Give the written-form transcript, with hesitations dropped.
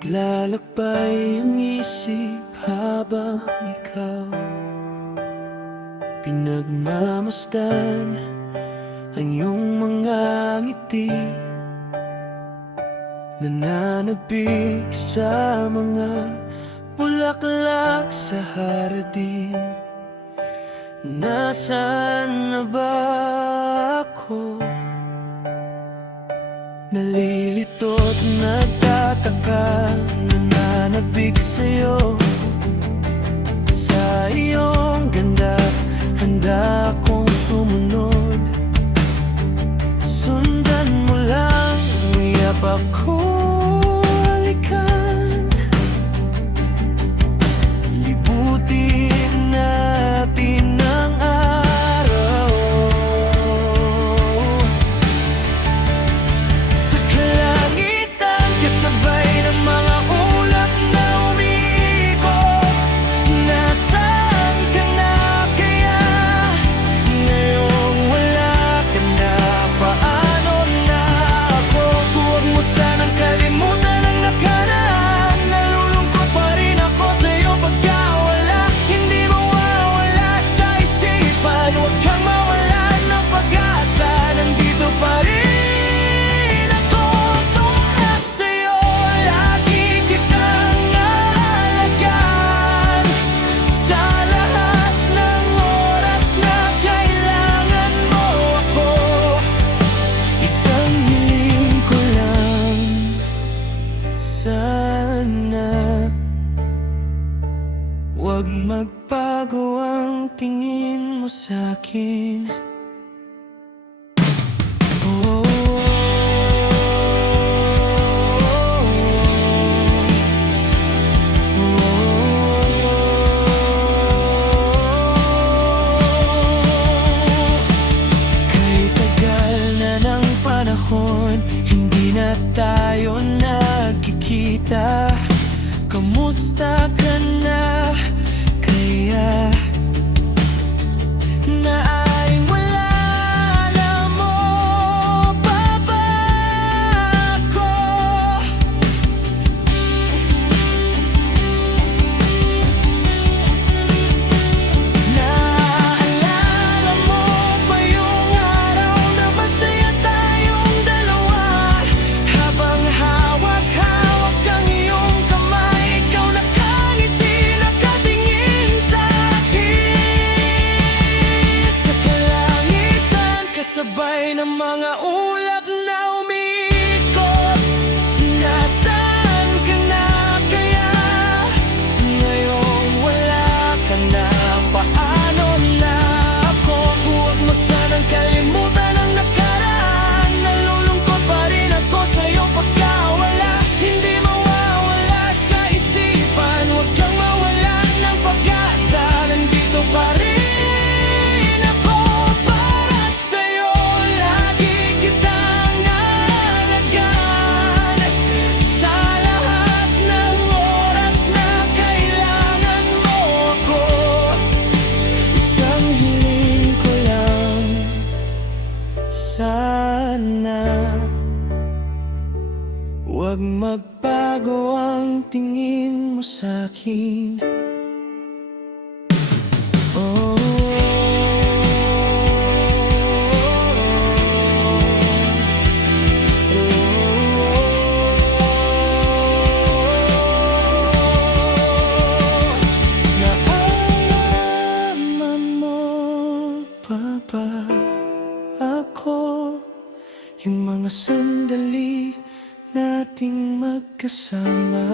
Naglalakbay ang isip habang ikaw pinagmamasdan ang iyong mga ngiti, nananabik sa mga bulaklak sa hardin. Nasaan na ba ako? Nalilito't nagtataka, nananabik sa'yo, sa iyong ganda. Handa akong sumunod, sundan mo lang, uyap ako, halikan. Libutin natin ang araw sa kalangitan, kasabay ng mga ulap na umiikot. Nasaan ka na kaya? Ngayong wala ka na, paano na ako? Huwag mo sanang kalimutan ang nakaraan. Nalulungkot pa rin ako sa'yo pagkawala. Hindi mawawala sa isipan. Huwag kang mawalan ng pag-asa. Nandito pa rin ako, para sa'yo. Lagi kitang aalagaan sa lahat ng oras na kailangan mo ako. Isang hiling ko lang, sana huwag magbago ang tingin mo sa'kin. Oh, kay tagal na ng panahon, hindi na tayo nagkikita. Kamusta ka na kaya? Naaring wala mo pa ba ako? Naaalala mo ba yung araw na masaya tayong dalawa? Habang hawak-hawak ang iyong kamay, ikaw nakangiti, nakatingin sa akin. Sa kalangitan, kasabay ng mga ulap na umiikot. Nasaan ka na kaya? Ngayong wala ka na, paano na ako? Huwag mo sanang kalimutan ang nakaraan. Nalulungkot pa rin ako sa'yo pagkawala. Hindi mawawala sa isipan. Huwag kang mawalan ng pag-asa. Nandito pa rin ako, para sa'yo. Lagi kitang aalagaan sa lahat ng oras na kailangan mo ako. Isang hiling ko lang, sana huwag magbago ang tingin mo sa'kin. Oh, naalaman mo pa ba ako? Yung mga sandali nating magkasama.